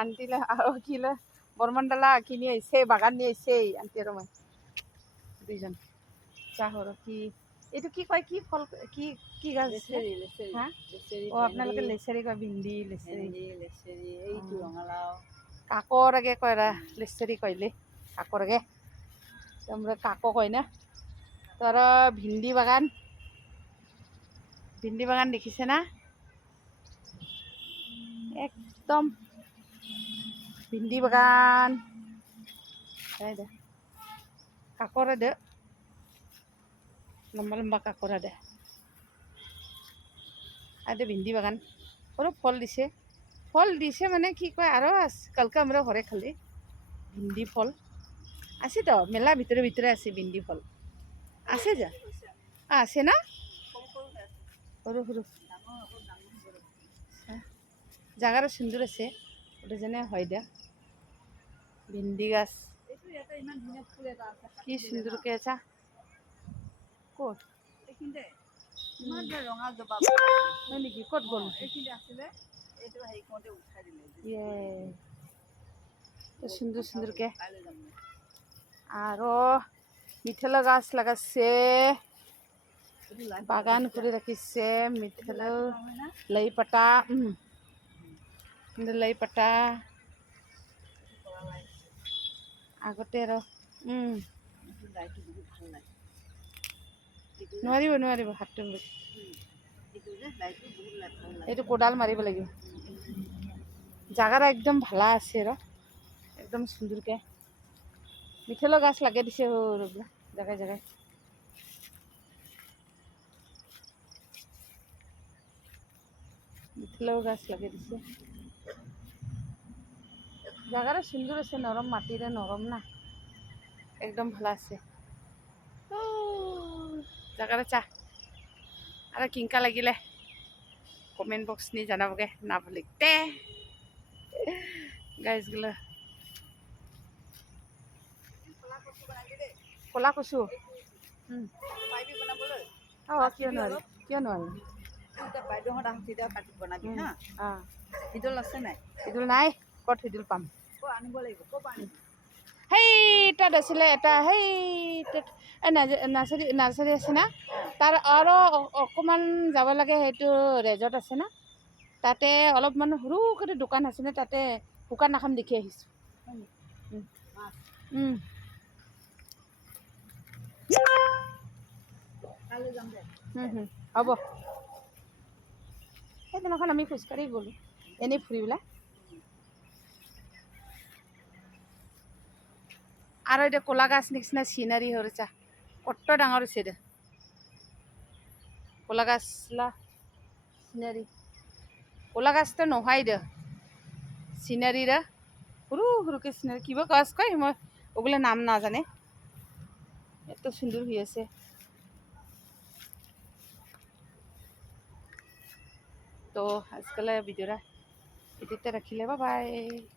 আন্টিলে আৰু কিলে বৰমানডালা কিনি আহিছে বাগান নি আহিছে আন্টি আৰু মই দুইজন চাহৰ কি এইটো কি কয় কি ফল কি কি গাছ হা অঁ আপোনালোকে লেচেৰি কয় ভিন্দি লেচেৰি এইটো ৰঙালাও কাকৰ আগে কয় লেচেৰি কয়লে কাকৰ আগে তোমরা কাকো কয় না তোর ভিন্ডি বাগান দেখিছে না একদম ভিন্ডি বাগান দে কাকরে দে লম্বা লম্বা কাকরা দে আর ভিন্ডি বাগান ওরা ফল দিছে মানে কি কয় আরও কালকে আমরা ঘরে খালি ভিন্ডি ফল আছে তো মেলা ভিতরে ভিতরে আছে ভিন্ডি ফল আছে যা আছে না সৰু সৰু জাগাৰো সুন্দৰ আছে ওটা যেনে হয় দে ভিন্দি গাছ কি সুন্দৰকে আছে ক'ত ৰঙা জবা হয় নেকি ক'ত গ'ল এইখিনি আছিলে এইটো হেৰি কৰোঁতে উঠাই দিলে সুন্দৰ সুন্দৰকে আৰু মিঠেলৰ গাছ লাগাইছে বাগান কৰে ৰাখিছে মিঠেল লাই পাতা লাই পাতা আগতে আৰু নোৱাৰিব হাতটো এইটো কোদাল মাৰিব লাগিব জাগাটা একদম ভালা আছে আৰু একদম সুন্দৰকে মিঠেলৰ গাছ লাগে দিছে সৰুবিলাক জাগাই জাগাই মিঠেলৰ গাছ লাগে দিছে জাগাটা সুন্দর আছে নরম মাটিরে নরম না একদম ভালো আছে জাগাটা চা আর কিংকা লাগিলে কমেন্ট বক্স নিয়ে জানাবগে না লিখতে গাইজগুলো কলা কচু কিয় নোৱাৰিম বাইদেউহঁত আহোঁ তেতিয়া কাটি বনাবি হা সিদল আছে নাই সিদুল নাই ক'ত সিদুল পাম ক'ৰ আনিব লাগিব ক'ৰ পৰা আনিবি সেই তাত আছিলে এটা সেই নাৰ্চাৰী আছে না তাৰ আৰু অকণমান যাব লাগে সেইটো ৰেজৰ্ট আছে না তাতে অলপমান সৰুকৈ দোকান আছে না তাতে শুকান নাখাম দেখি আহিছোঁ হ'ব সেইদিনাখন আমি খোজকাঢ়ি গ'লোঁ এনেই ফুৰিবলৈ আৰু এতিয়া কলা গাছ নিচিনা চিনাৰী হৈছে কত ডাঙৰ হৈছে দে কলা গাছ চিনাৰী কলা গাছটো নহয় দে চিনাৰী দে সৰু সৰুকৈ চিনাৰী কিবা গাছ কয় মই ওগুলো নাম নাজানে এত সুন্দৰ হয়ে আছে তো আজকাল ভিডিওটা এটিতে ৰাখিলে বাই বাই